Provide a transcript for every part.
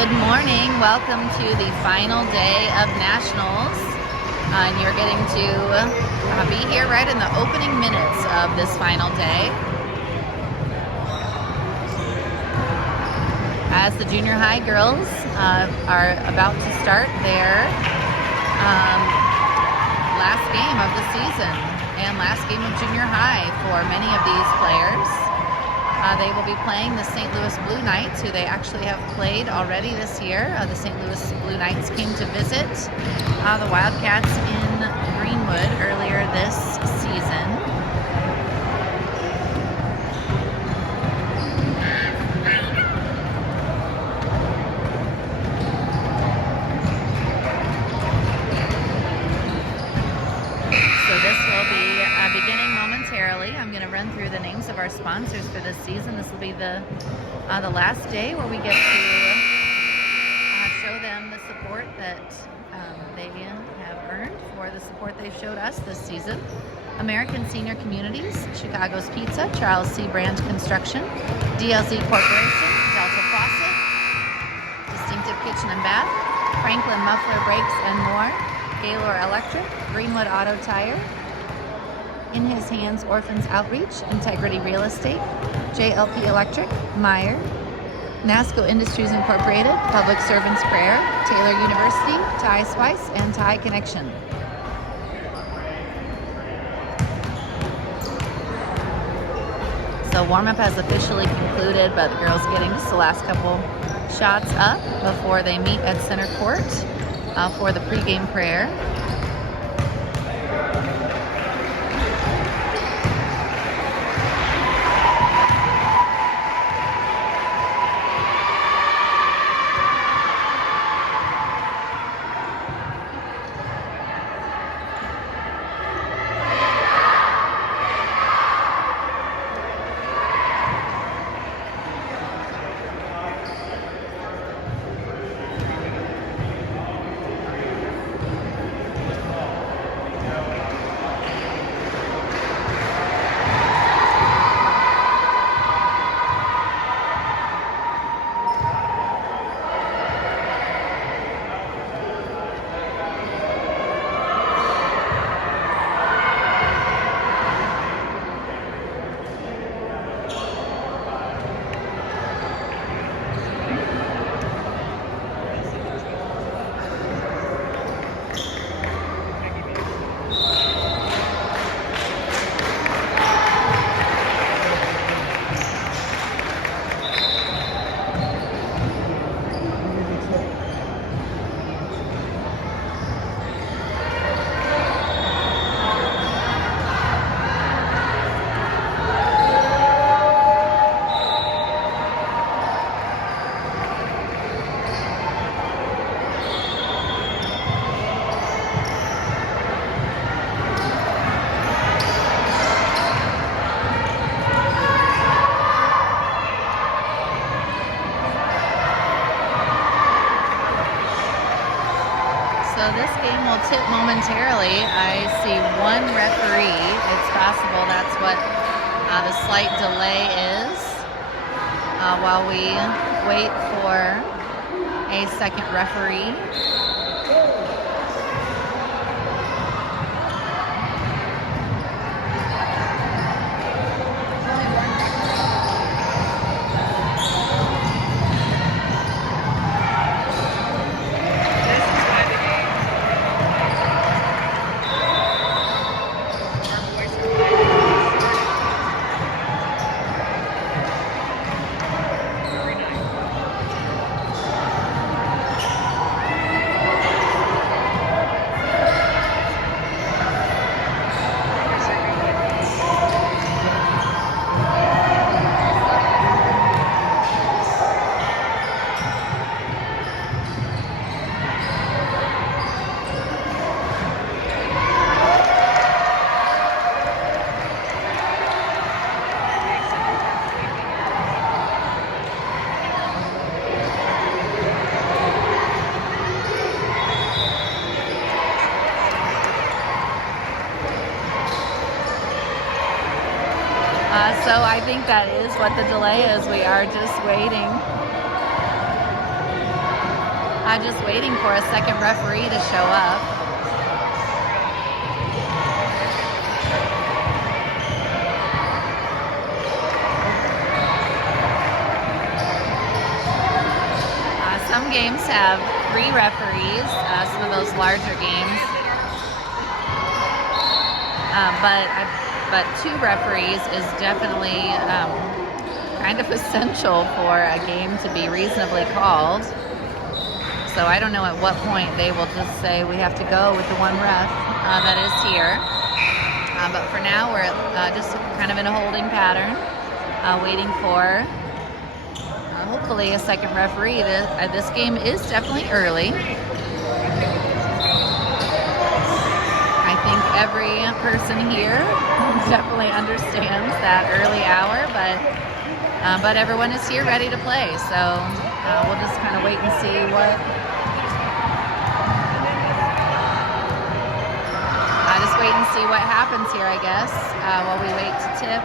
Good morning. Welcome to the final day of Nationals. And you're getting to be here right in the opening minutes of this final day. As the junior high girls are about to start their last game of the season and last game of junior high for many of these players. They will be playing the St. Louis Blue Knights, who they actually have played already this year. The St. Louis Blue Knights came to visit the Wildcats in Greenwood earlier this season. So this will be beginning momentarily. I'm going to run through the names of our sponsors for this season. This will be the last day where we get to show them the support that they have earned for the support they've showed us this season. American Senior Communities, Chicago's Pizza, Charles C. Brand Construction, DLC Corporation, Delta Faucet, Distinctive Kitchen and Bath, Franklin Muffler Brakes and more, Gaylor Electric, Greenwood Auto Tire, In His Hands Orphans Outreach, Integrity Real Estate, JLP Electric, Meyer, NASCO Industries Incorporated, Public Servants Prayer, Taylor University, Ty Swice, and Ty Connection. So warm-up has officially concluded, but the girls are getting just the last couple shots up before they meet at center court for the pregame prayer. So this game will tip momentarily. I see one referee. It's possible that's what the slight delay is while we wait for a second referee. So I think that is what the delay is. We are just waiting just waiting for a second referee to show up. Some games have 3 referees, some of those larger games, but 2 referees is definitely kind of essential for a game to be reasonably called. So I don't know at what point they will just say we have to go with the one ref that is here. But for now, we're just kind of in a holding pattern, waiting for hopefully a second referee. This game is definitely early. I think every person here definitely understands that early hour, but everyone is here ready to play. So we'll just kind of wait and see what. Just wait and see what happens here, I guess, while we wait to tip.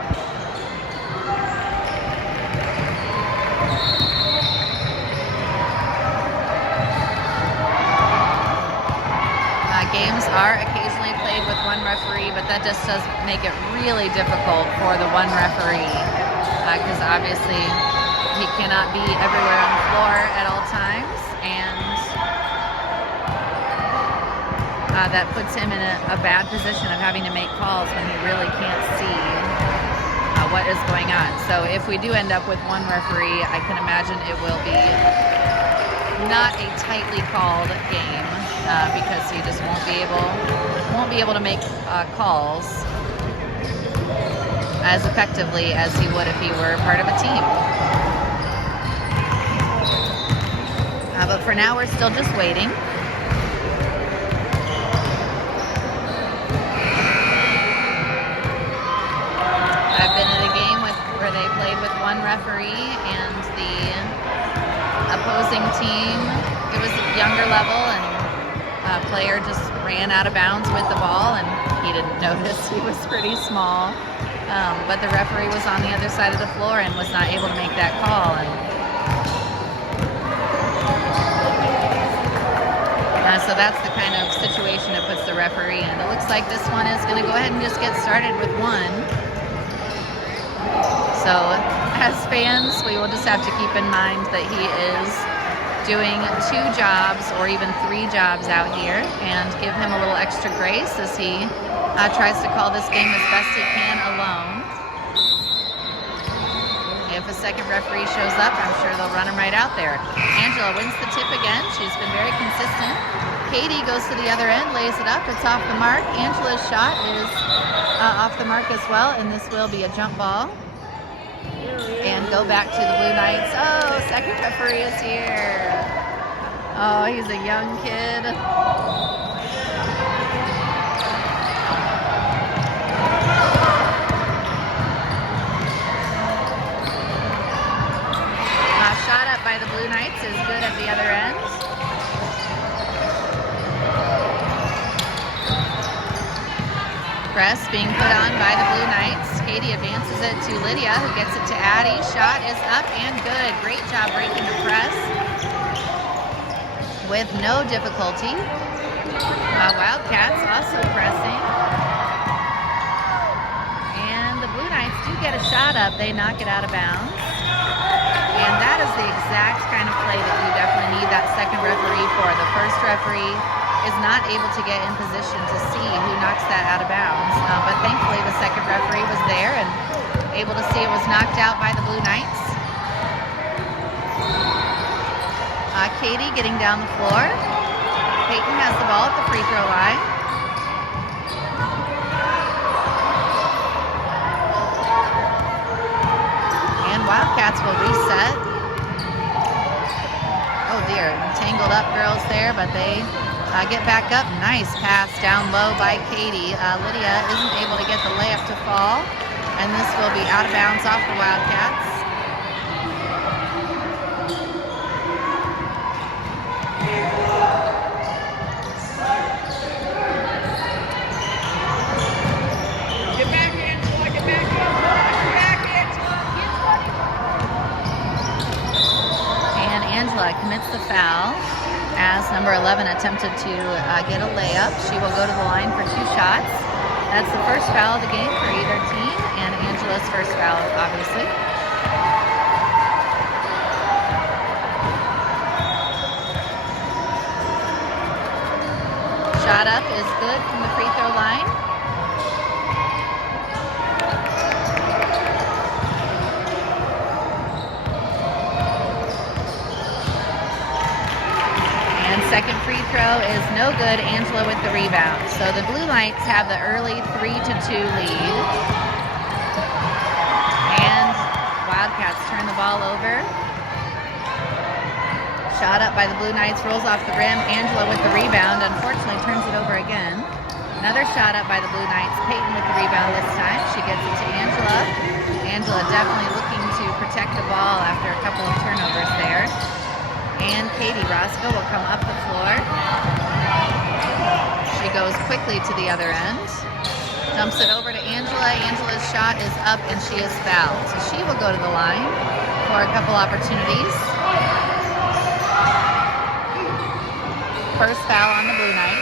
Games are occasionally played with one referee, but that just does make it really difficult for the one referee, because obviously he cannot be everywhere on the floor at all times, and that puts him in a bad position of having to make calls when he really can't see what is going on. So if we do end up with one referee, I can imagine it will be not a tightly called game, because he just won't be able to make calls as effectively as he would if he were part of a team. But for now, we're still just waiting. I've been at a game where they played with one referee and the opposing team, it was younger level, and a player just ran out of bounds with the ball, and he didn't notice. He was pretty small, but the referee was on the other side of the floor and was not able to make that call. And so that's the kind of situation it puts the referee in. It looks like this one is going to go ahead and just get started with one. So as fans, we will just have to keep in mind that he is doing 2 jobs or even 3 jobs out here, and give him a little extra grace as he tries to call this game as best he can alone. If a second referee shows up, I'm sure they'll run him right out there. Angela wins the tip again. She's been very consistent. Katie goes to the other end, lays it up. It's off the mark. Angela's shot is off the mark as well, and this will be a jump ball. And go back to the Blue Knights. Oh, second referee is here. Oh, he's a young kid. Shot up by the Blue Knights is good at the other end. Press being put on by the Blue Knights. Katie advances it to Lydia, who gets it to Addie. Shot is up and good. Great job breaking the press with no difficulty. Wildcats also pressing. And the Blue Knights do get a shot up. They knock it out of bounds. And that is the exact kind of play that you definitely need that second referee for. The first referee is not able to get in position to see who knocks that out of bounds. But thankfully the second referee was there and able to see it was knocked out by the Blue Knights. Katie getting down the floor. Peyton has the ball at the free throw line. And Wildcats will reset. Oh dear, tangled up girls there, but they get back up. Nice pass down low by Katie. Lydia isn't able to get the layup to fall, and this will be out of bounds off the Wildcats. Get back, Angela! Get back, Angela! And Angela commits the foul. as number 11 attempted to get a layup. She will go to the line for 2 shots. That's the first foul of the game for either team, and Angela's first foul, obviously. Shot up is good from the free throw line. And second free throw is no good. Angela with the rebound. So the Blue Knights have the early 3-2 lead. And Wildcats turn the ball over. Shot up by the Blue Knights, rolls off the rim. Angela with the rebound, unfortunately turns it over again. Another shot up by the Blue Knights. Peyton with the rebound this time. She gets it to Angela. Angela definitely looking to protect the ball after a couple of turnovers there. And Katie Roscoe will come up the floor. She goes quickly to the other end. Dumps it over to Angela. Angela's shot is up and she is fouled. So she will go to the line for a couple opportunities. First foul on the Blue Knights.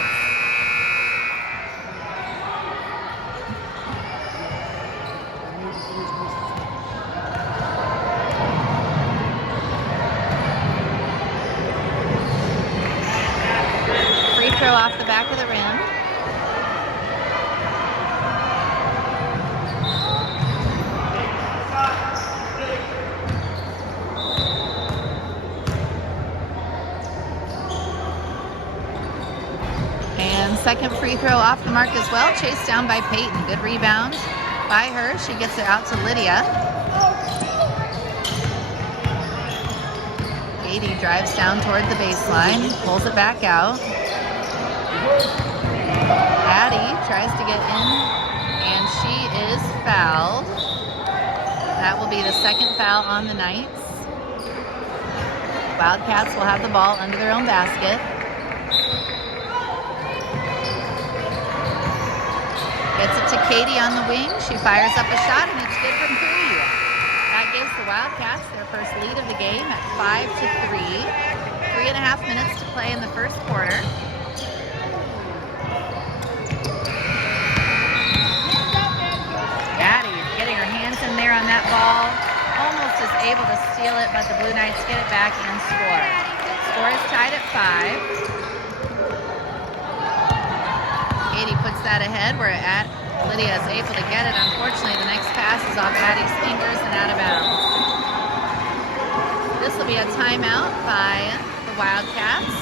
Free throw off the back of the rim. Second free throw off the mark as well. Chased down by Peyton. Good rebound by her. She gets it out to Lydia. Katie drives down toward the baseline. Pulls it back out. Addie tries to get in, and she is fouled. That will be the second foul on the Knights. Wildcats will have the ball under their own basket. Gets it to Katie on the wing. She fires up a shot, and it's good from 3. That gives the Wildcats their first lead of the game at 5-3. 3.5 minutes to play in the first quarter. Addie getting her hands in there on that ball. Almost is able to steal it, but the Blue Knights get it back and score. Score is tied at 5. Katie puts that ahead where Lydia is able to get it. Unfortunately, the next pass is off Addie's fingers and out of bounds. This will be a timeout by the Wildcats.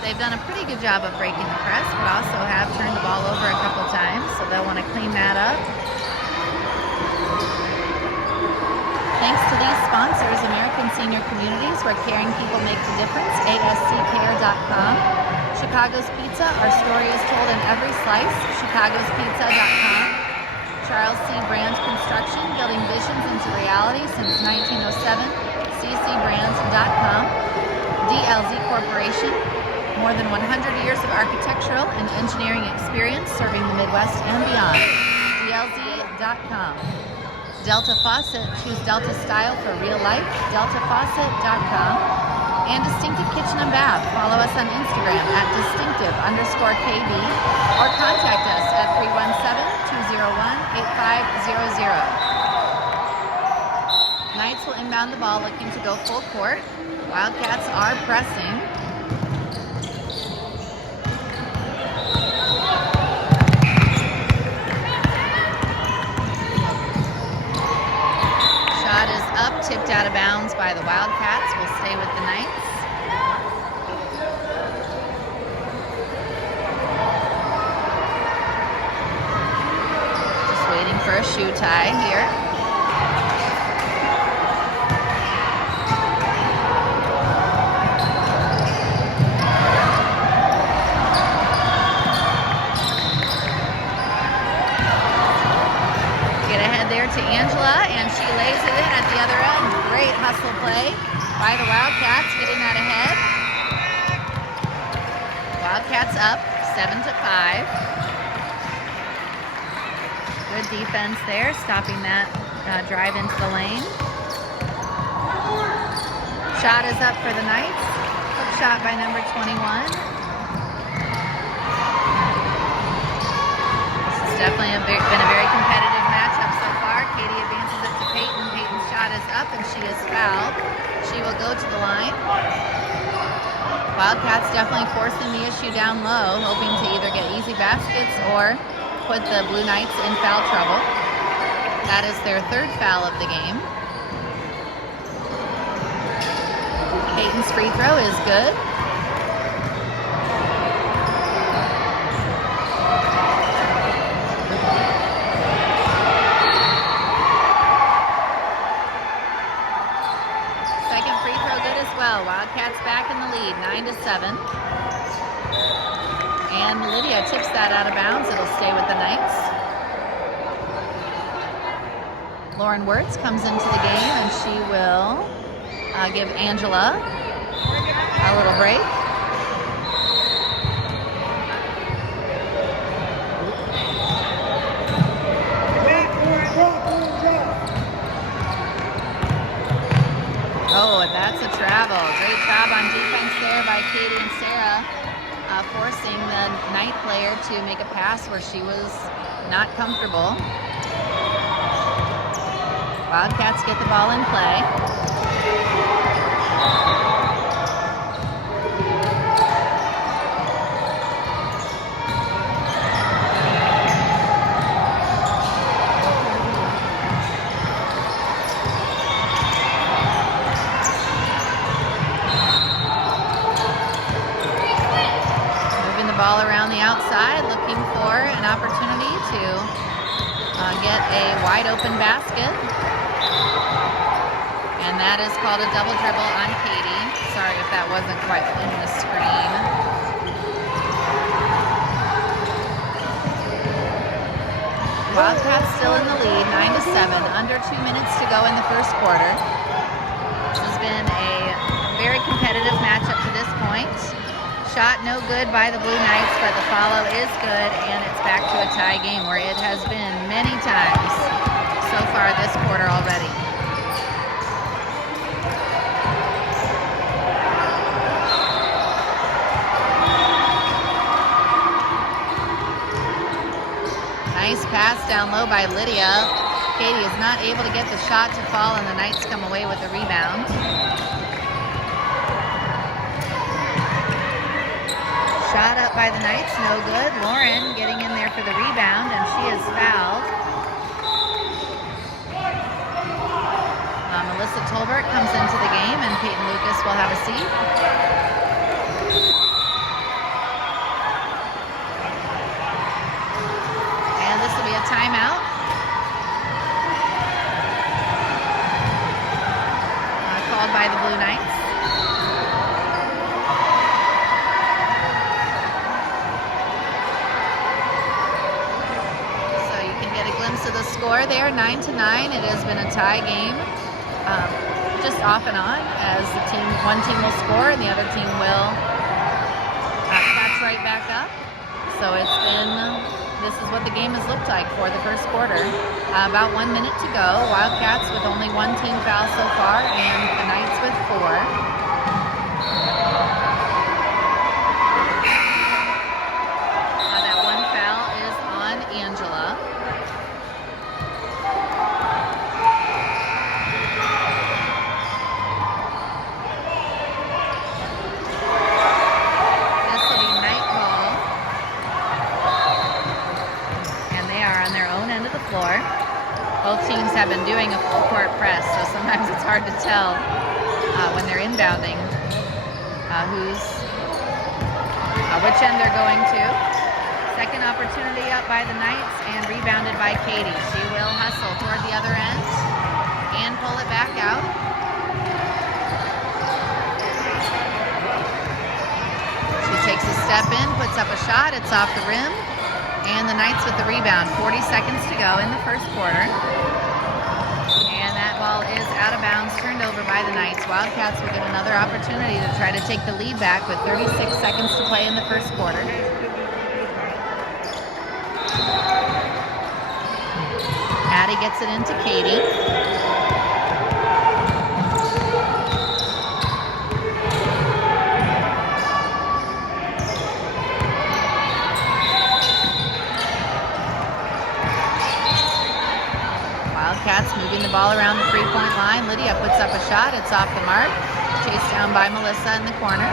They've done a pretty good job of breaking the press, but also have turned the ball over a couple times, so they'll want to clean that up. Thanks to these sponsors, American Senior Communities, where caring people make the difference, ASCCare.com. Chicago's Pizza, our story is told in every slice, chicagospizza.com. Charles C. Brand Construction, building visions into reality since 1907, ccbrands.com. DLZ Corporation, more than 100 years of architectural and engineering experience serving the Midwest and beyond. DLZ.com. Delta Faucet, choose Delta style for real life, deltafaucet.com. And Distinctive Kitchen and Bath. Follow us on Instagram at distinctive_KB or contact us at 317-201-8500. Knights will inbound the ball looking to go full court. Wildcats are pressing. Shot is up, tipped out of bounds by the Wildcats. Will stay with the Knights. Just waiting for a shoe tie here. To Angela, and she lays it in at the other end. Great hustle play by the Wildcats, getting that ahead. Wildcats up 7-5. Good defense there, stopping that drive into the lane. Shot is up for the Knights. Quick shot by number 21. This has definitely been a very competitive matchup so far. Katie advances it to Peyton. Peyton's shot is up and she is fouled. She will go to the line. Wildcats definitely forcing the issue down low, hoping to either get easy baskets or put the Blue Knights in foul trouble. That is their third foul of the game. Peyton's free throw is good. Second free throw good as well. Wildcats back in the lead, 9-7. And Lydia tips that out of bounds. It'll stay with the Knights. Lauren Wirtz comes into the game and she will give Angela a little break. Oh, and that's a travel. Great job on defense there by Katie and Sarah, forcing the Knight player to make a pass where she was not comfortable. Wildcats get the ball in play. Moving the ball around the outside, looking for an opportunity to get a wide open basket. And that is called a double dribble on Katie. Sorry if that wasn't quite in the screen. Wildcats still in the lead, 9-7, under 2 minutes to go in the first quarter. This has been a very competitive matchup to this point. Shot no good by the Blue Knights, but the follow is good, and it's back to a tie game where it has been many times so far this quarter already. Nice pass down low by Lydia. Katie is not able to get the shot to fall, and the Knights come away with the rebound. Shot up by the Knights, no good. Lauren getting in there for the rebound, and she is fouled. Melissa Tolbert comes into the game, and Peyton Lucas will have a seat. This will be a timeout. Called by the Blue Knights. So you can get a glimpse of the score there, 9-9. It has been a tie game, just off and on, as one team will score and the other team will catch right back up. So it's been. This is what the game has looked like for the first quarter. About 1 minute to go. Wildcats with only one team foul so far, and the Knights with 4. That one foul is on Angela. Floor. Both teams have been doing a full court press, so sometimes it's hard to tell when they're inbounding which end they're going to. Second opportunity up by the Knights and rebounded by Katie. She will hustle toward the other end and pull it back out. She takes a step in, puts up a shot, it's off the rim. And the Knights with the rebound. 40 seconds to go in the first quarter. And that ball is out of bounds, turned over by the Knights. Wildcats will get another opportunity to try to take the lead back with 36 seconds to play in the first quarter. Addie gets it into Katie. It's off the mark. Chased down by Melissa in the corner.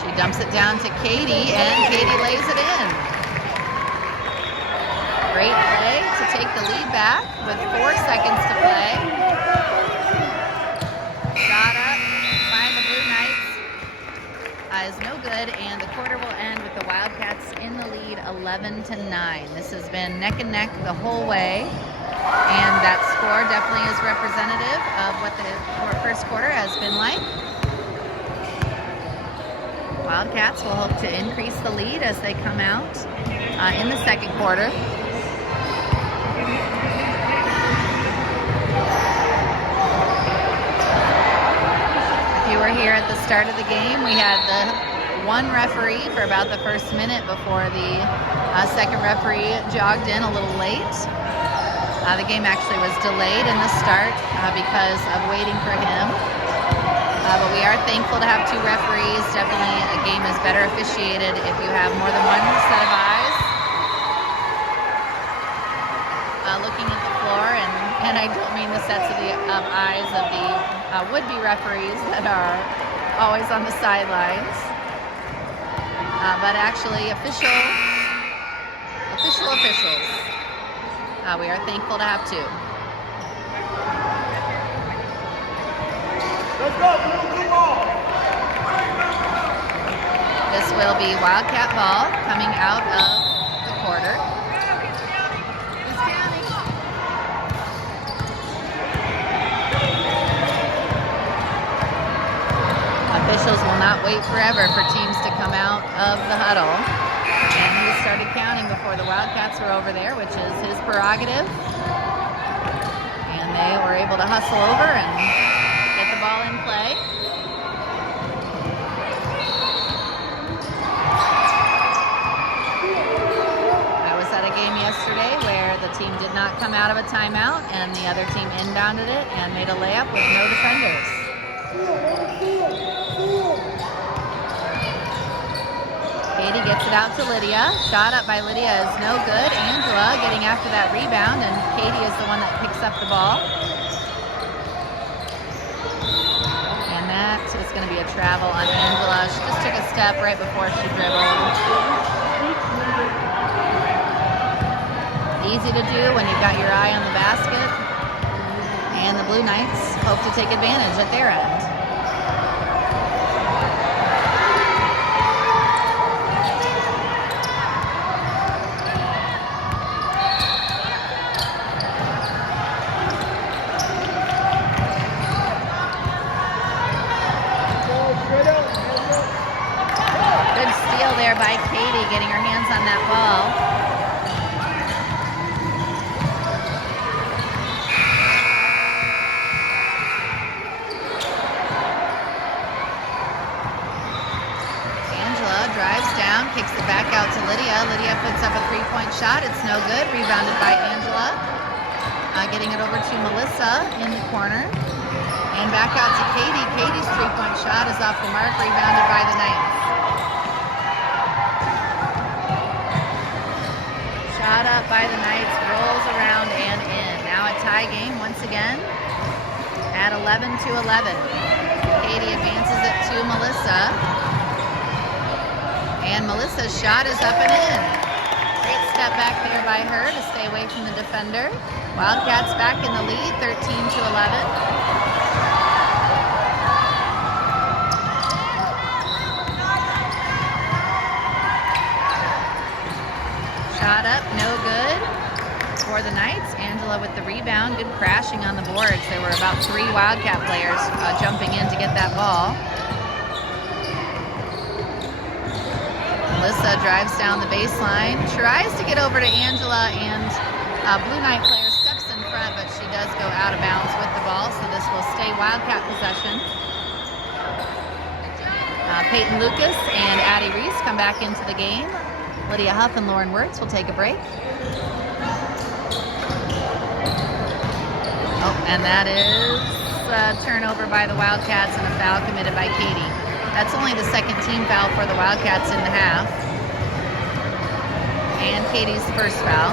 She dumps it down to Katie, and Katie lays it in. Great play to take the lead back with 4 seconds to play. Shot up by the Blue Knights is no good, and the quarter will end with the Wildcats in the lead 11-9. This has been neck and neck the whole way, and that score definitely is representative of what the first quarter has been like. Wildcats will hope to increase the lead as they come out in the second quarter. If you were here at the start of the game, we had the one referee for about the first minute before the second referee jogged in a little late. The game actually was delayed in the start because of waiting for him. But we are thankful to have 2 referees. Definitely a game is better officiated if you have more than one set of eyes looking at the floor. And I don't mean the sets of the eyes of the would-be referees that are always on the sidelines. But actually officials. We are thankful to have 2. Let's go, blue ball. This will be Wildcat ball coming out of the quarter. Who's counting? Officials will not wait forever for teams to come out of the huddle. And he started counting before the Wildcats were over there, which is his prerogative. And they were able to hustle over and get the ball in play. I was at a game yesterday where the team did not come out of a timeout and the other team inbounded it and made a layup with no defenders. Katie gets it out to Lydia. Shot up by Lydia is no good. Angela getting after that rebound, and Katie is the one that picks up the ball. And that is going to be a travel on Angela. She just took a step right before she dribbled. Easy to do when you've got your eye on the basket. And the Blue Knights hope to take advantage at their end. There by Katie, getting her hands on that ball. Angela drives down, kicks it back out to Lydia. Lydia puts up a 3-point shot. It's no good. Rebounded by Angela. Getting it over to Melissa in the corner. And back out to Katie. Katie's 3-point shot is off the mark. Rebounded by the Knights. Shot up by the Knights, rolls around and in. Now a tie game once again at 11-11. Katie advances it to Melissa. And Melissa's shot is up and in. Great step back there by her to stay away from the defender. Wildcats back in the lead, 13-11. Shot up, no good for the Knights. Angela with the rebound. Good crashing on the boards. There were about 3 Wildcat players jumping in to get that ball. Melissa drives down the baseline, tries to get over to Angela, and Blue Knight player steps in front, but she does go out of bounds with the ball, so this will stay Wildcat possession. Peyton Lucas and Addie Reese come back into the game. Lydia Huff and Lauren Wirtz will take a break. Oh, and that is a turnover by the Wildcats and a foul committed by Katie. That's only the second team foul for the Wildcats in the half. And Katie's first foul.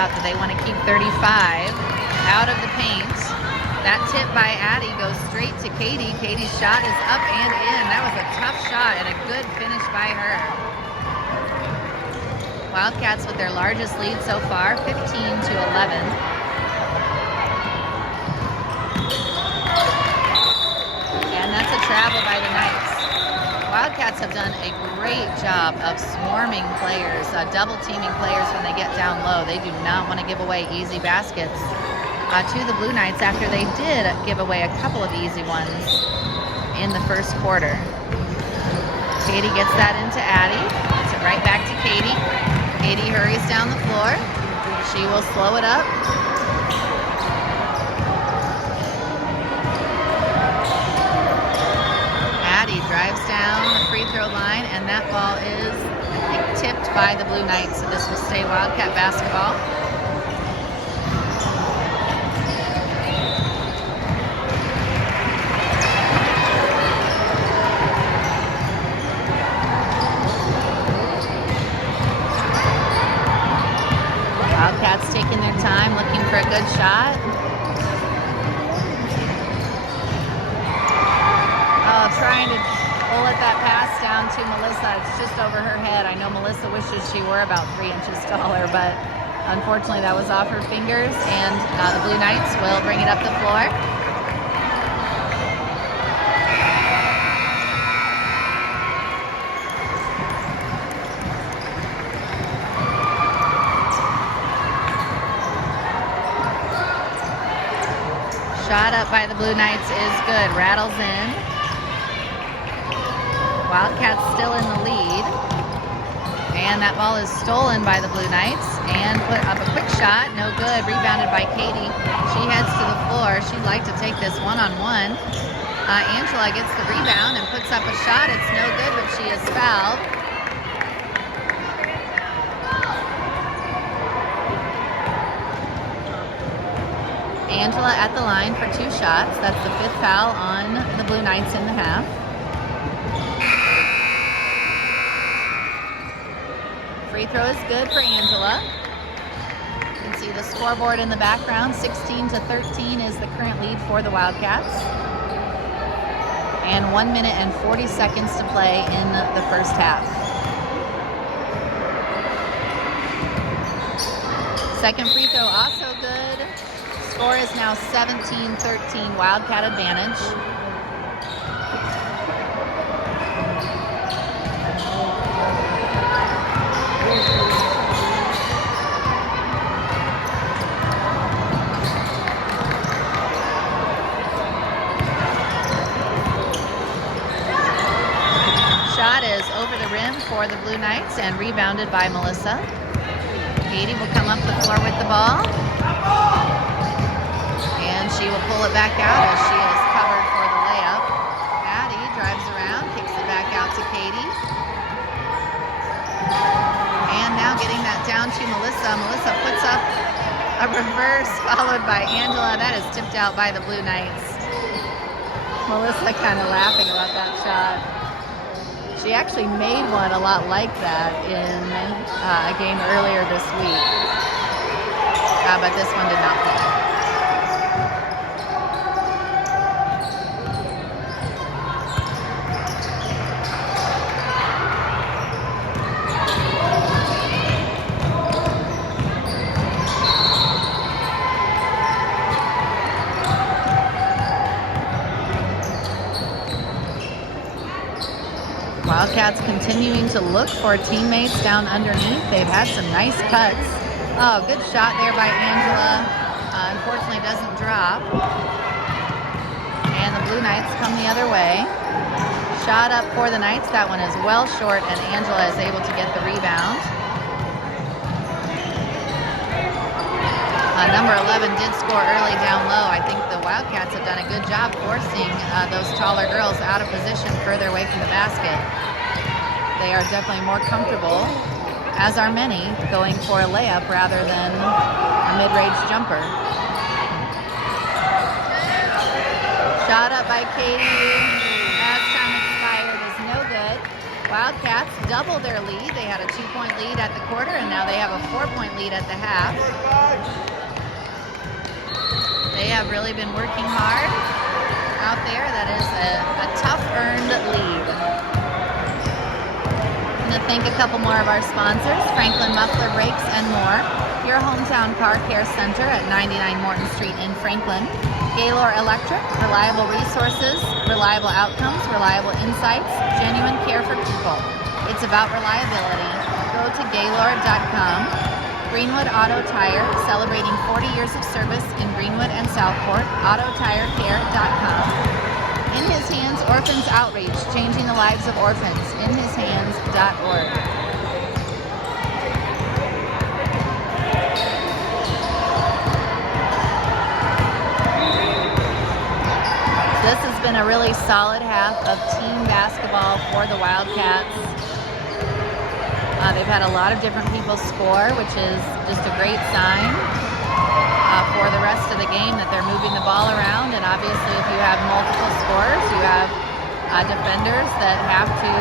out that they want to keep 35 out of the paint. That tip by Addie goes straight to Katie. Katie's shot is up and in. That was a tough shot and a good finish by her. Wildcats with their largest lead so far, 15 to 11. And that's a travel by the Knights. Wildcats have done a great job of swarming players, double teaming players when they get down low. They do not want to give away easy baskets to the Blue Knights after they did give away a couple of easy ones in the first quarter. Katie gets that into Addie. Gets it right back to Katie. Katie hurries down the floor. She will slow it up. Addie drives down the free throw line, and that ball is tipped by the Blue Knights. So this will stay Wildcat basketball. Wildcats taking their time, looking for a good shot. Trying to pull it that pass down to Melissa. It's just over her head. I know Melissa wishes she were about 3 inches taller, but unfortunately that was off her fingers, and the Blue Knights will bring it up the floor. Shot up by the Blue Knights is good. Rattles in. Wildcats still in the lead. And that ball is stolen by the Blue Knights and put up a quick shot. No good. Rebounded by Katie. She heads to the floor. She'd like to take this one-on-one. Angela gets the rebound and puts up a shot. It's no good, but she is fouled. Angela at the line for 2 shots. That's the 5th foul on the Blue Knights in the half. Free throw is good for Angela. You can see the scoreboard in the background. 16 to 13 is the current lead for the Wildcats. And 1 minute and 40 seconds to play in the first half. Second free throw also good. Score is now 17-13, Wildcat advantage. Shot is over the rim for the Blue Knights and rebounded by Melissa. Katie will come up the floor with the ball. And she will pull it back out as she is covered for the layup. Addie drives around, kicks it back out to Katie. And now getting that down to Melissa. Melissa puts up a reverse followed by Angela. That is tipped out by the Blue Knights. Melissa kind of laughing about that shot. She actually made one a lot like that in a game earlier this week. But this one did not fall. Wildcats continuing to look for teammates down underneath. They've had some nice cuts. Oh, good shot there by Angela. Unfortunately doesn't drop. And the Blue Knights come the other way. Shot up for the Knights. That one is well short, and Angela is able to get the rebound. Number 11 did score early down low. I think the Wildcats have done a good job forcing those taller girls out of position further away from the basket. They are definitely more comfortable, as are many, going for a layup rather than a mid-range jumper. Shot up by Katie as time expired is no good. Wildcats double their lead. They had a 2-point lead at the quarter, and now they have a 4-point lead at the half. They have really been working hard out there. That is a tough earned lead. I'm going to thank a couple more of our sponsors: Franklin Muffler Brakes and More, your hometown car care center at 99 Morton Street in Franklin, Gaylor Electric, reliable resources, reliable outcomes, reliable insights, genuine care for people. It's about reliability. Go to Gaylor.com. Greenwood Auto Tire, celebrating 40 years of service in Greenwood and Southport. AutoTireCare.com. In His Hands Orphans Outreach, changing the lives of orphans. InHisHands.org. This has been a really solid half of team basketball for the Wildcats. They've had a lot of different people score, which is just a great sign for the rest of the game that they're moving the ball around. And obviously, if you have multiple scorers, you have defenders that have to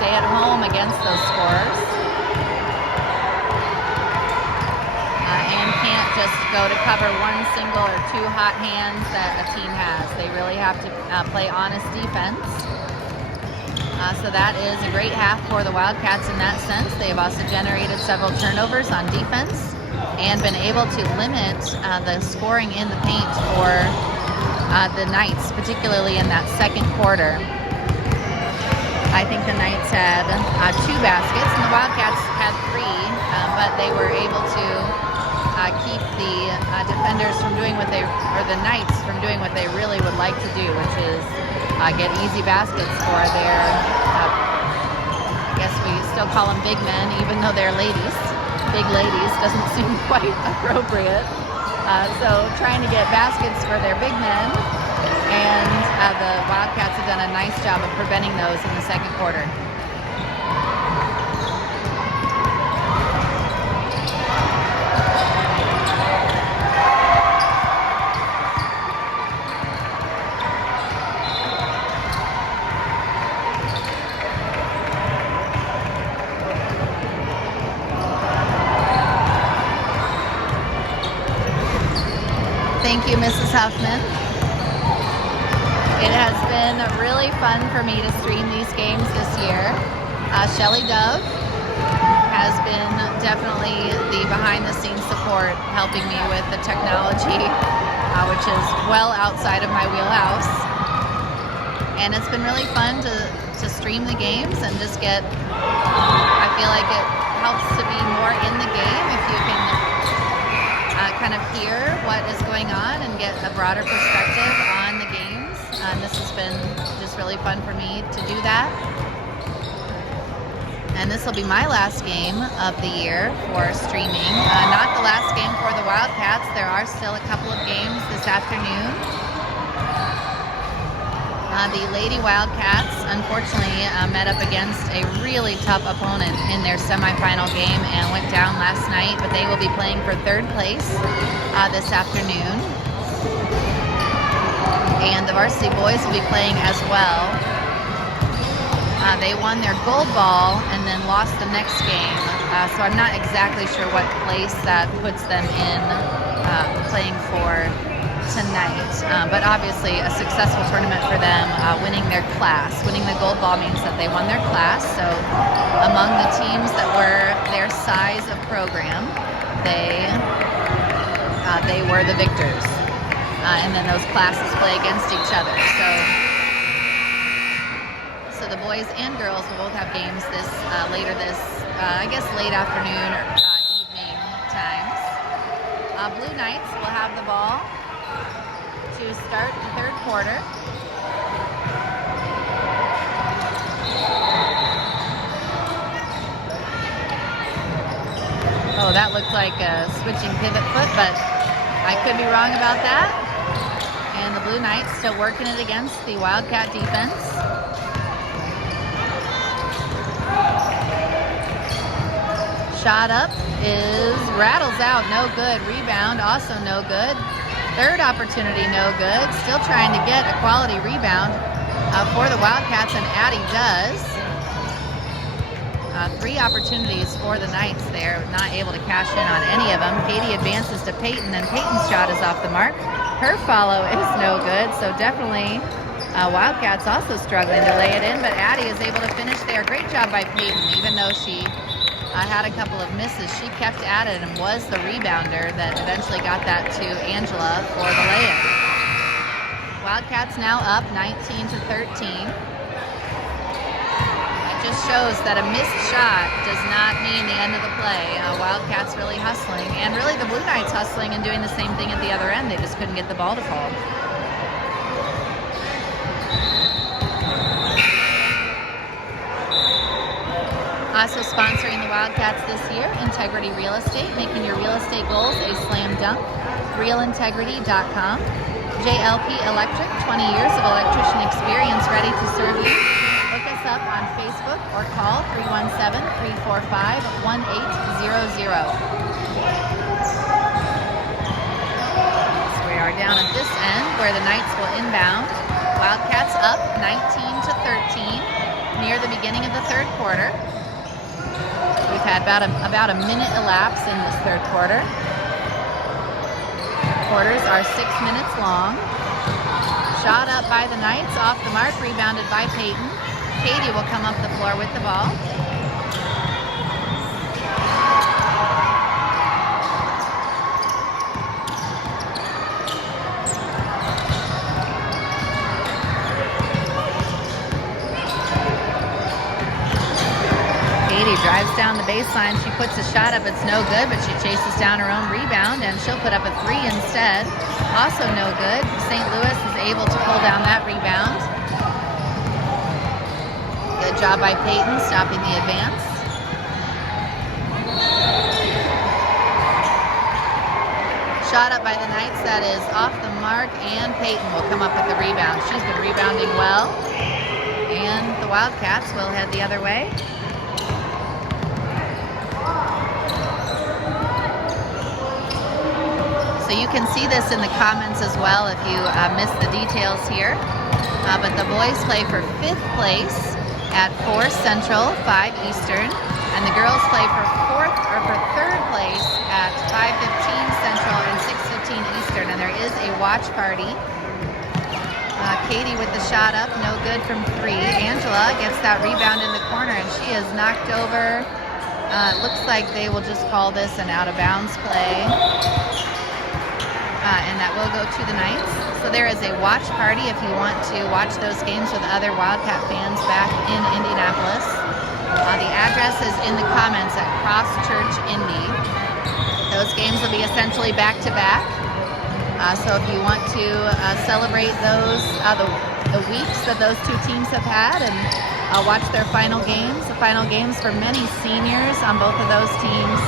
stay at home against those scorers and can't just go to cover one single or two hot hands that a team has. They really have to play honest defense. So that is a great half for the Wildcats in that sense. They have also generated several turnovers on defense and been able to limit the scoring in the paint for the Knights, particularly in that second quarter. I think the Knights had 2 baskets and the Wildcats had 3, but they were able to keep the defenders from doing what they, or the Knights from doing what they really would like to do, which is get easy baskets for their, I guess we still call them big men, even though they're ladies. Big ladies doesn't seem quite appropriate. So trying to get baskets for their big men, and the Wildcats have done a nice job of preventing those in the second quarter. Thank you, Mrs. Huffman. It has been really fun for me to stream these games this year. Shelly Dove has been definitely the behind-the-scenes support, helping me with the technology, which is well outside of my wheelhouse. And it's been really fun to stream the games and just get, I feel like it helps to be more in the game if you can kind of hear what is going on and get a broader perspective on the games. This has been just really fun for me to do that. And this will be my last game of the year for streaming. Not the last game for the Wildcats. There are still a couple of games this afternoon. The Lady Wildcats, unfortunately, met up against a really tough opponent in their semifinal game and went down last night, but they will be playing for 3rd place this afternoon. And the varsity boys will be playing as well. They won their gold ball and then lost the next game, so I'm not exactly sure what place that puts them in playing for tonight, but obviously a successful tournament for them, winning their class. Winning the gold ball means that they won their class, so among the teams that were their size of program, they were the victors, and then those classes play against each other. So the boys and girls will both have games this later this, I guess late afternoon or evening times. Blue Knights will have the ball to start the 3rd quarter. Oh, that looked like a switching pivot foot, but I could be wrong about that. And the Blue Knights still working it against the Wildcat defense. Shot up is rattles out, no good. Rebound, also no good. 3rd opportunity, no good. Still trying to get a quality rebound for the Wildcats, and Addie does. 3 opportunities for the Knights there, not able to cash in on any of them. Katie advances to Peyton, and Peyton's shot is off the mark. Her follow is no good, so definitely Wildcats also struggling to lay it in, but Addie is able to finish there. Great job by Peyton, even though she had a couple of misses. She kept at it and was the rebounder that eventually got that to Angela for the layup. Wildcats now up 19-13. Just shows that a missed shot does not mean the end of the play. Wildcats really hustling, and really the Blue Knights hustling and doing the same thing at the other end. They just couldn't get the ball to fall. Also sponsoring the Wildcats this year, Integrity Real Estate, making your real estate goals a slam dunk. RealIntegrity.com. JLP Electric, 20 years of electrician experience ready to serve you. Look us up on Facebook or call 317-345-1800. So we are down at this end where the Knights will inbound. Wildcats up 19-13 near the beginning of the third quarter. We've had about a minute elapse in this third quarter. Quarters are 6 minutes long. Shot up by the Knights, off the mark, rebounded by Peyton. Katie will come up the floor with the ball. Katie drives down the baseline. She puts a shot up. It's no good, but she chases down her own rebound, and she'll put up a 3 instead. Also no good. St. Louis is able to pull down that rebound. Good job by Peyton stopping the advance. Shot up by the Knights, that is off the mark, and Peyton will come up with the rebound. She's been rebounding well, and the Wildcats will head the other way. So you can see this in the comments as well if you missed the details here. But the boys play for 5th place at 4 Central, 5 Eastern, and the girls play for 3rd place at 5:15 Central and 6:15 Eastern. And there is a watch party. Katie with the shot up, no good from 3. Angela gets that rebound in the corner, and she is knocked over. It looks like they will just call this an out-of-bounds play. And that will go to the Knights. So there is a watch party if you want to watch those games with other Wildcat fans back in Indianapolis. The address is in the comments at Cross Church Indy. Those games will be essentially back-to-back. So if you want to celebrate those, the weeks that those two teams have had, and watch their final games, the final games for many seniors on both of those teams,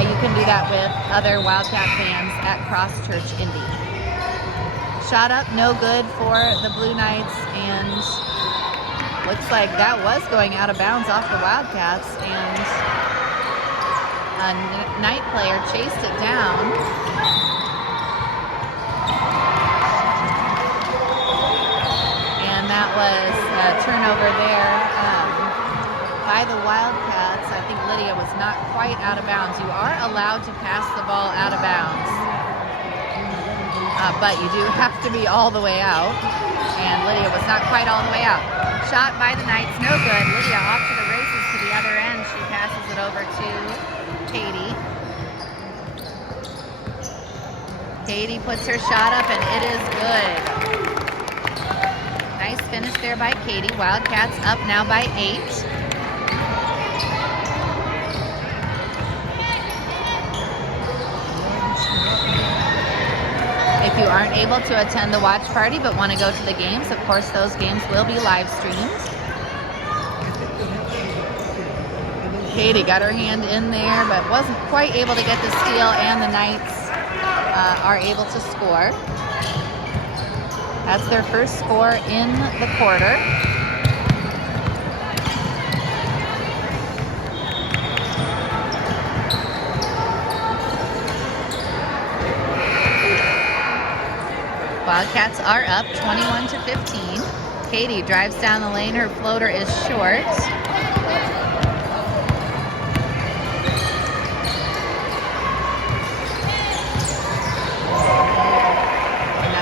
you can do that with other Wildcat fans at Cross Church Indy. Shot up, no good for the Blue Knights, and looks like that was going out of bounds off the Wildcats, and a Knight player chased it down. And that was a turnover there by the Wildcats. I think Lydia was not quite out of bounds. You are allowed to pass the ball out of bounds, but you do have to be all the way out. And Lydia was not quite all the way out. Shot by the Knights, no good. Lydia off to the races to the other end. She passes it over to Katie. Katie puts her shot up, and it is good. Nice finish there by Katie. Wildcats up now by 8. If you aren't able to attend the watch party but want to go to the games, of course those games will be live streamed. Katie got her hand in there but wasn't quite able to get the steal, and the Knights are able to score. That's their first score in the quarter. Wildcats are up 21-15. Katie drives down the lane. Her floater is short.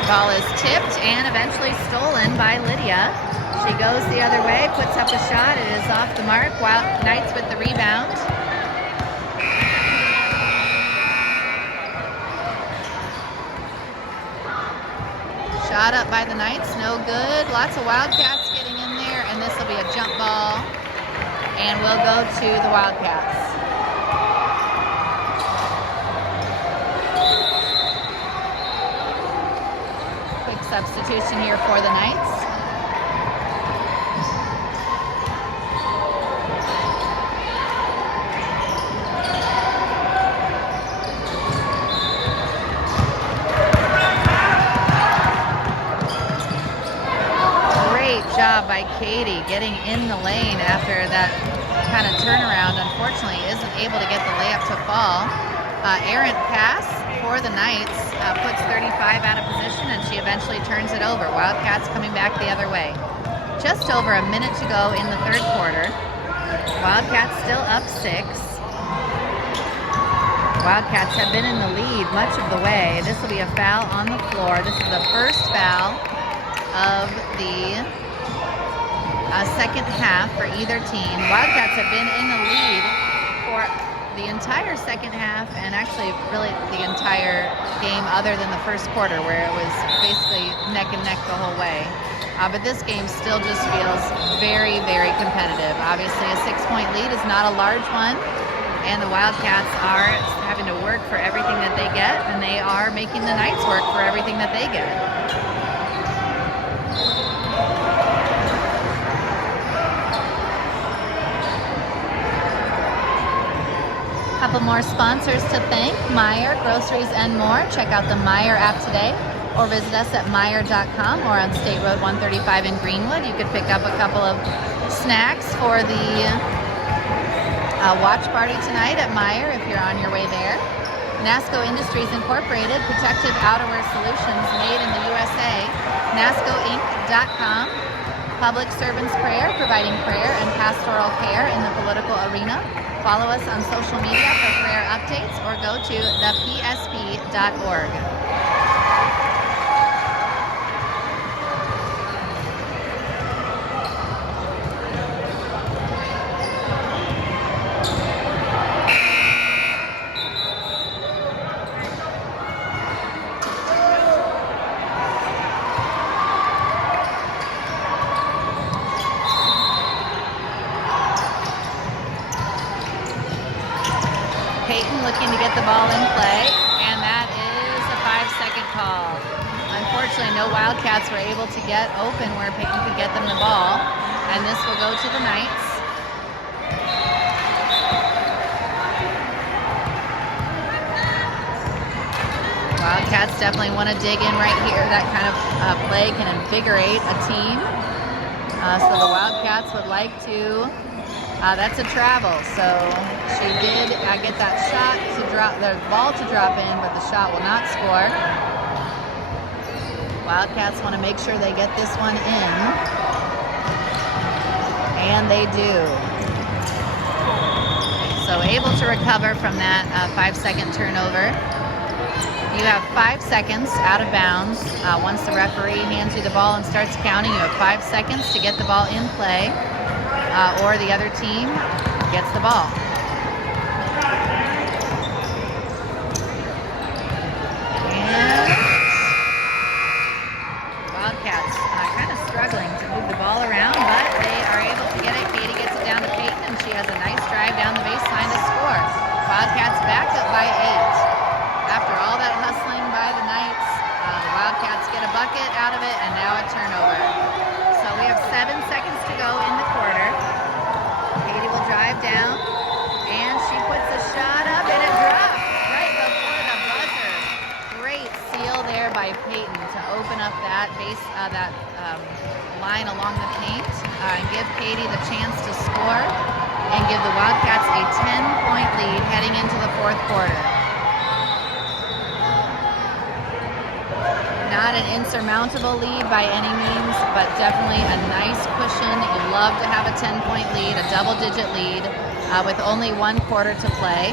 Ball is tipped and eventually stolen by Lydia. She goes the other way, puts up a shot. It is off the mark. Wild Knights with the rebound. Shot up by the Knights, no good. Lots of Wildcats getting in there, and this will be a jump ball, and we'll go to the Wildcats. Quick substitution here for the Knights. Job by Katie getting in the lane after that kind of turnaround. Unfortunately, isn't able to get the layup to fall. Errant pass for the Knights puts 35 out of position, and she eventually turns it over. Wildcats coming back the other way. Just over a minute to go in the third quarter. Wildcats still up 6. Wildcats have been in the lead much of the way. This will be a foul on the floor. This is the first foul of the second half for either team. Wildcats have been in the lead for the entire second half, and actually really the entire game other than the first quarter, where it was basically neck and neck the whole way. But this game still just feels very, very competitive. Obviously a 6-point lead is not a large one, and the Wildcats are having to work for everything that they get, and they are making the Knights work for everything that they get. Couple more sponsors to thank. Meijer, groceries and more. Check out the Meijer app today, or visit us at Meijer.com or on State Road 135 in Greenwood. You could pick up a couple of snacks for the watch party tonight at Meijer if you're on your way there. NASCO Industries Incorporated, protective outerwear solutions made in the USA. NASCOinc.com. Public Servants Prayer, providing prayer and pastoral care in the political arena. Follow us on social media for prayer updates, or go to thepsp.org. Looking to get the ball in play, and that is a 5-second call. Unfortunately, no Wildcats were able to get open where Peyton could get them the ball, and this will go to the Knights. Wildcats definitely want to dig in right here. That kind of play can invigorate a team. So the Wildcats would like to. That's a travel, so she did get that shot to drop, the ball to drop in, but the shot will not score. Wildcats want to make sure they get this one in, and they do. So able to recover from that 5-second turnover. You have 5 seconds out of bounds. Once the referee hands you the ball and starts counting, you have 5 seconds to get the ball in play. Or the other team gets the ball. And Wildcats kind of struggling to move the ball around, but they are able to get it. Katie gets it down to Peyton, and she has a nice drive down the baseline to score. Wildcats back up by 8. After all that hustling by the Knights, the Wildcats get a bucket out of it, and now a turnover. So we have 7 seconds to go in the quarter. Katie will drive down, and she puts a shot up, and it drops right before the buzzer. Great seal there by Peyton to open up that line along the paint and give Katie the chance to score and give the Wildcats a 10-point lead heading into the fourth quarter. Not an insurmountable lead by any means, but definitely a nice cushion. You love to have a 10-point lead, a double-digit lead, with only 1 quarter to play.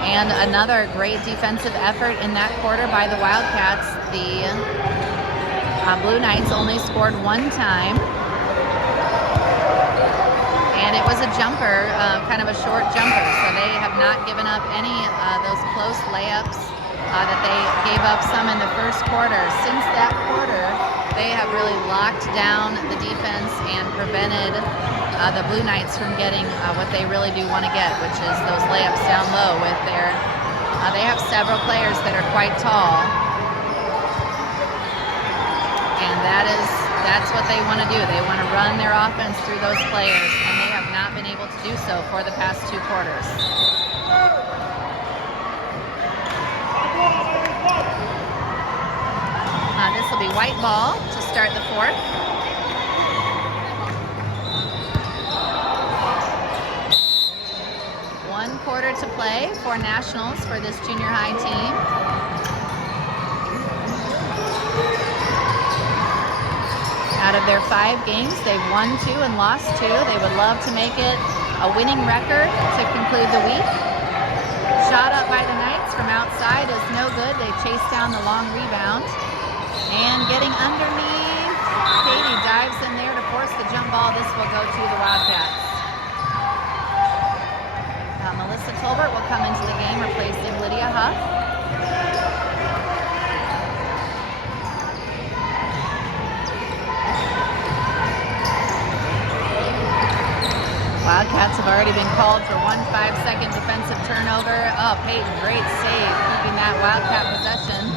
And another great defensive effort in that quarter by the Wildcats. The Blue Knights only scored one time. And it was a jumper, kind of a short jumper. So they have not given up any those close layups that they gave up some in the first quarter. Since that quarter, they have really locked down the defense and prevented the Blue Knights from getting what they really do want to get, which is those layups down low with their, they have several players that are quite tall. And that's what they want to do. They want to run their offense through those players, and they have not been able to do so for the past two quarters. This will be white ball to start the fourth. One quarter to play for nationals for this junior high team. Out of their 5 games, they've won 2 and lost 2. They would love to make it a winning record to conclude the week. Shot up by the Knights from outside is no good. They chase down the long rebound. And getting underneath, Katie dives in there to force the jump ball. This will go to the Wildcats. Melissa Tolbert will come into the game, replacing Lydia Huff. Wildcats have already been called for 1 5-second defensive turnover. Oh, Peyton, great save, keeping that Wildcat possession.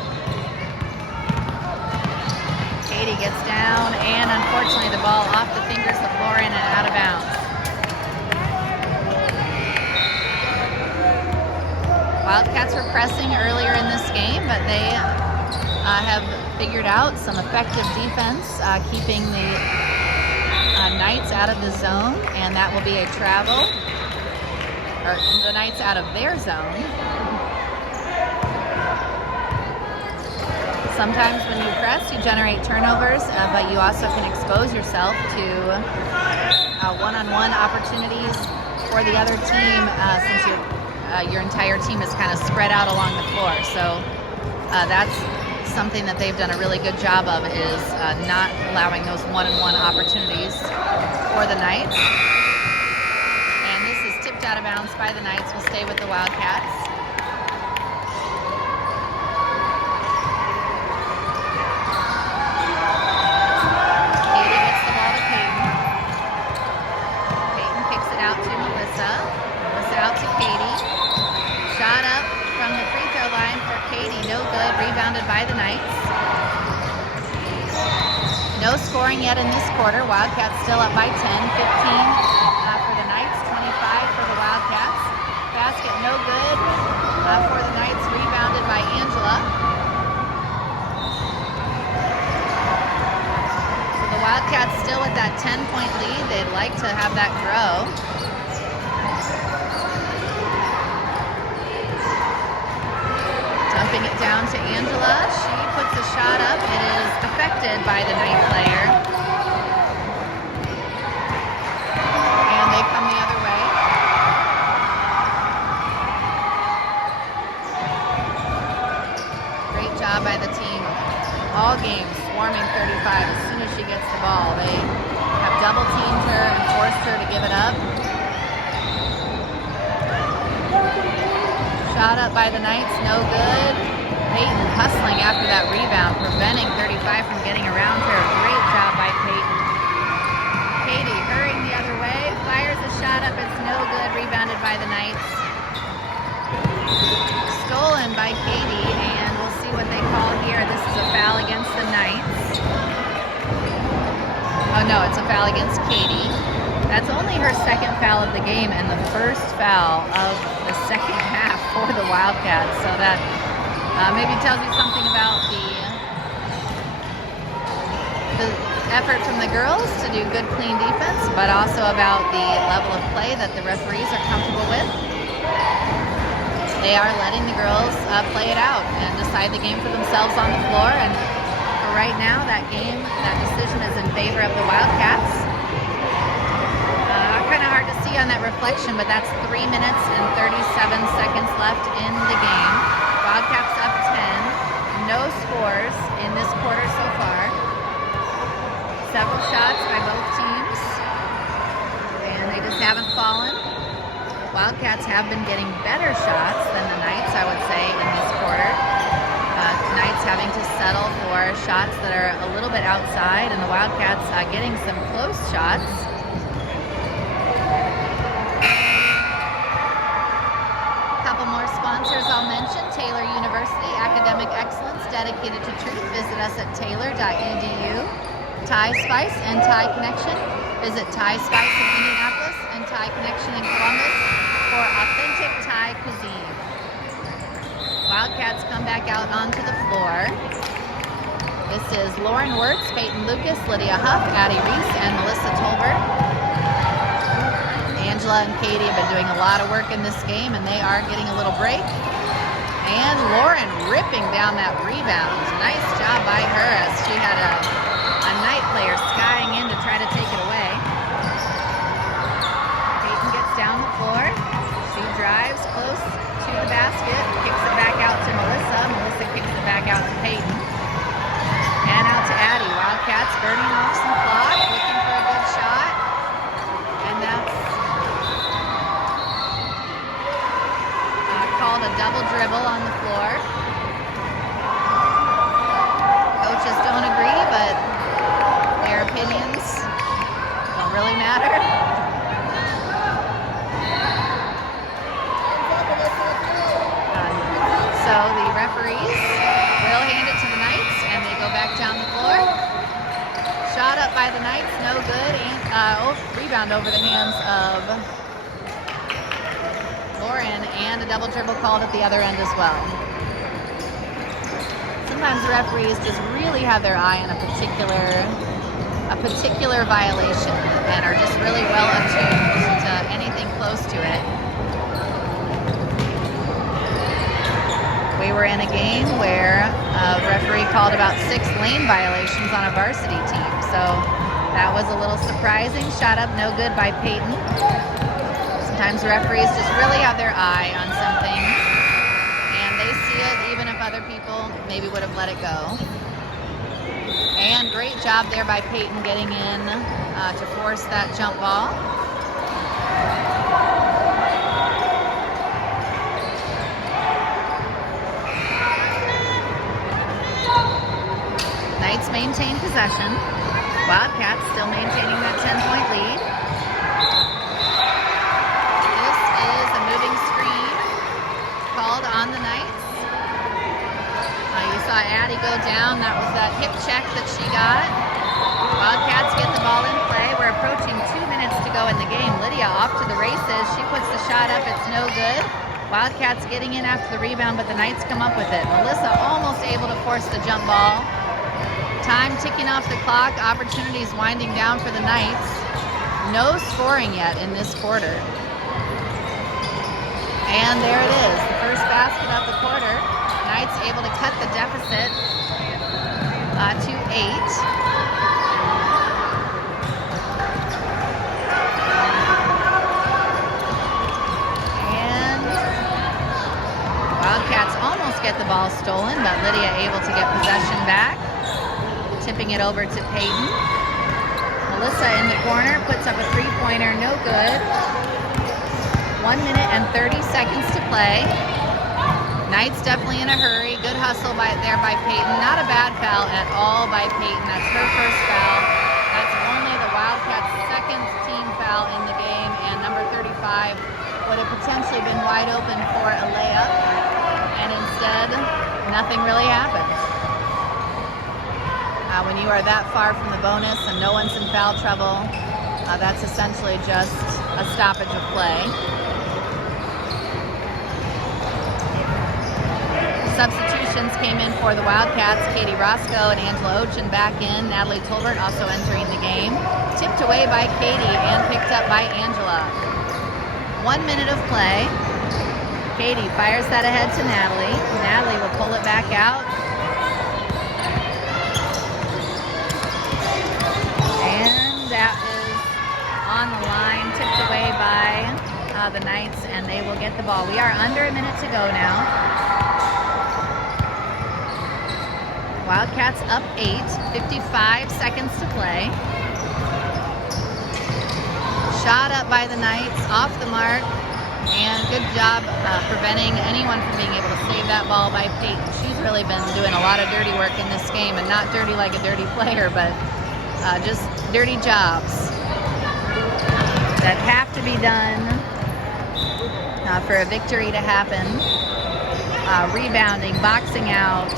Katie gets down, and unfortunately the ball off the fingers of Lauren and out of bounds. Wildcats were pressing earlier in this game, but they have figured out some effective defense, keeping the Knights out of the zone, and that will be a travel, or the Knights out of their zone. Sometimes when you press, you generate turnovers, but you also can expose yourself to one-on-one opportunities for the other team, since your entire team is kind of spread out along the floor. So that's something that they've done a really good job of, is not allowing those one-on-one opportunities for the Knights. And this is tipped out of bounds by the Knights. Will stay with the Wildcats. Katie gets the ball to Peyton. Peyton kicks it out to Melissa. Melissa out to Katie. Shot up from the free throw line for Katie, no good, rebounded by the Knights. No scoring yet in this quarter. Wildcats still up by 10, 15 for the Knights, 25 for the Wildcats. Basket no good for the Knights, rebounded by Angela. So the Wildcats still with that 10-point lead. They'd like to have that grow. Dumping it down to Angela. She puts a shot up. It is affected by the Knight player. And they come the other way. Great job by the team. All game swarming 35 as soon as she gets the ball. They have double teamed her and forced her to give it up. Shot up by the Knights, no good. Peyton hustling after that rebound, preventing 35 from getting around her. Great job by Peyton. Katie hurrying the other way, fires a shot up, it's no good, rebounded by the Knights. Stolen by Katie, and we'll see what they call here. This is a foul against the Knights. Oh no, it's a foul against Katie. That's only her second foul of the game and the first foul of the second half for the Wildcats. So that maybe tells you something about the effort from the girls to do good, clean defense, but also about the level of play that the referees are comfortable with. They are letting the girls play it out and decide the game for themselves on the floor. And for right now, that decision is in favor of the Wildcats. Kind of hard to see see on that reflection, but that's 3 minutes and 37 seconds left in the game. Wildcats up 10. No scores in this quarter so far. Several shots by both teams, and they just haven't fallen. Wildcats have been getting better shots than the Knights, I would say, in this quarter. Knights having to settle for shots that are a little bit outside, and the Wildcats getting some close shots. A couple more sponsors I'll mention. Taylor University, academic excellence dedicated to truth. Visit us at taylor.edu. Thai Spice and Thai Connection. Visit Thai Spice in Indianapolis and Thai Connection in Columbus for authentic Thai cuisine. Wildcats come back out onto the floor. This is Lauren Wirtz, Peyton Lucas, Lydia Huff, Addie Reese, and Melissa Tolbert. Angela and Katie have been doing a lot of work in this game, and they are getting a little break. And Lauren ripping down that rebound. Nice job by her, as she had a Knight player skying in to try to take it away. Peyton gets down the floor. She drives close to the basket, kicks it back out to Melissa. Melissa kicks it back out to Peyton. And out to Addie. Wildcats burning off some clock, looking for a good shot. And that's called a double dribble on the floor. Coaches don't agree, but their opinions don't really matter. So the referees will hand it to the Knights, and they go back down the floor. Shot up by the Knights, no good. And rebound over the hands of Lauren, and a double dribble called at the other end as well. Sometimes the referees just really have their eye on a particular violation and are just really well attuned to anything close to it. We were in a game where a referee called about 6 lane violations on a varsity team, so that was a little surprising. Shot up, no good by Peyton. Sometimes referees just really have their eye on something, and they see it even if other people maybe would have let it go. And great job there by Peyton getting in to force that jump ball. Knights maintain possession. Wildcats still maintaining that 10-point lead. This is a moving screen called on the Knights. You saw Addie go down. That was that hip check that she got. Wildcats get the ball in play. We're approaching 2 minutes to go in the game. Lydia off to the races. She puts the shot up. It's no good. Wildcats getting in after the rebound, but the Knights come up with it. Melissa almost able to force the jump ball. Time ticking off the clock. Opportunities winding down for the Knights. No scoring yet in this quarter. And there it is. The first basket of the quarter. Knights able to cut the deficit to 8. And Wildcats almost get the ball stolen, but Lydia able to get possession back. Tipping it over to Peyton. Melissa in the corner puts up a 3-pointer, no good. 1 minute and 30 seconds to play. Knights definitely in a hurry. Good hustle there by Peyton. Not a bad foul at all by Peyton. That's her first foul. That's only the Wildcats' second team foul in the game, and number 35 would have potentially been wide open for a layup, and instead, nothing really happens. When you are that far from the bonus and no one's in foul trouble, that's essentially just a stoppage of play. Substitutions came in for the Wildcats. Katie Roscoe and Angela Ochin back in. Natalie Tolbert also entering the game. Tipped away by Katie and picked up by Angela. 1 minute of play. Katie fires that ahead to Natalie. Natalie will pull it back out. And that is on the line, tipped away by the Knights, and they will get the ball. We are under a minute to go now. Wildcats up 8, 55 seconds to play. Shot up by the Knights, off the mark, and good job preventing anyone from being able to save that ball by Peyton. She's really been doing a lot of dirty work in this game, and not dirty like a dirty player, but just dirty jobs that have to be done for a victory to happen. Rebounding, boxing out,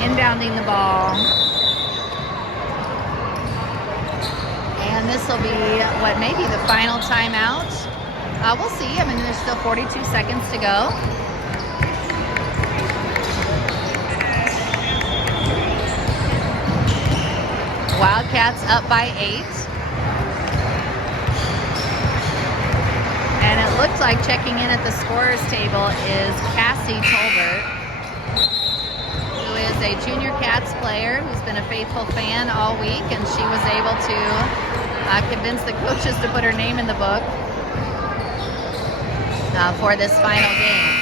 inbounding the ball. And this will be what may be the final timeout. We'll see. I mean, there's still 42 seconds to go. Wildcats up by 8. And it looks like checking in at the scorer's table is Cassie Tolbert, who is a junior Cats player who's been a faithful fan all week, and she was able to convince the coaches to put her name in the book for this final game.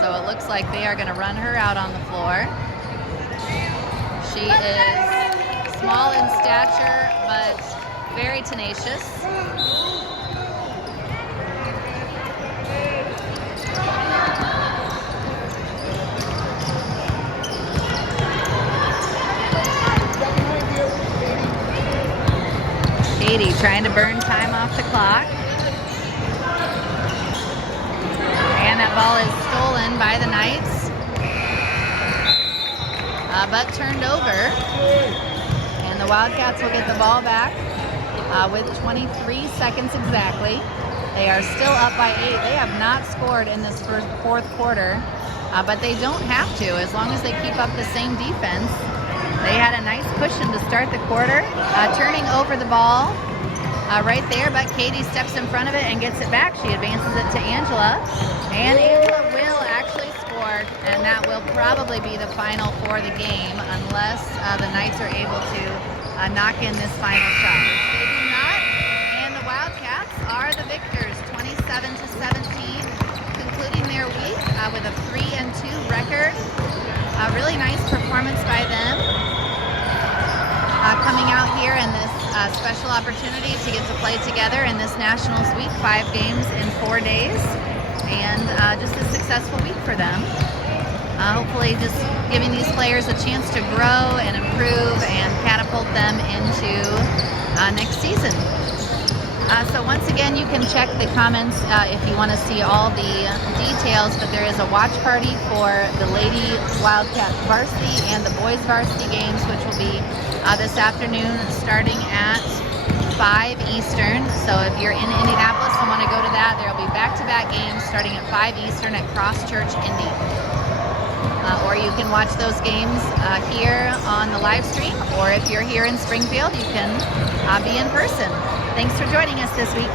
So it looks like they are going to run her out on the floor. She is small in stature, but very tenacious. Katie trying to burn time off the clock. And that ball is stolen by the Knights, but turned over. And the Wildcats will get the ball back with 23 seconds exactly. They are still up by 8. They have not scored in this fourth quarter, but they don't have to as long as they keep up the same defense. They had a nice cushion to start the quarter, turning over the ball right there, but Katie steps in front of it and gets it back. She advances it to Angela, and Angela will actually score, and that will probably be the final for the game unless the Knights are able to knock in this final shot. They do not, and the Wildcats are the victors, 27-17, concluding their week with a 3-2 record. A really nice performance by them, coming out here in this special opportunity to get to play together in this Nationals week, 5 games in 4 days, and just a successful week for them. Hopefully just giving these players a chance to grow and improve and catapult them into next season. So once again, you can check the comments if you want to see all the details, but there is a watch party for the Lady Wildcat varsity and the boys varsity games, which will be this afternoon starting at 5 Eastern. So if you're in Indianapolis and want to go to that, there will be back-to-back games starting at 5 Eastern at Cross Church, Indy. Or you can watch those games here on the live stream, or if you're here in Springfield, you can be in person. Thanks for joining us this week.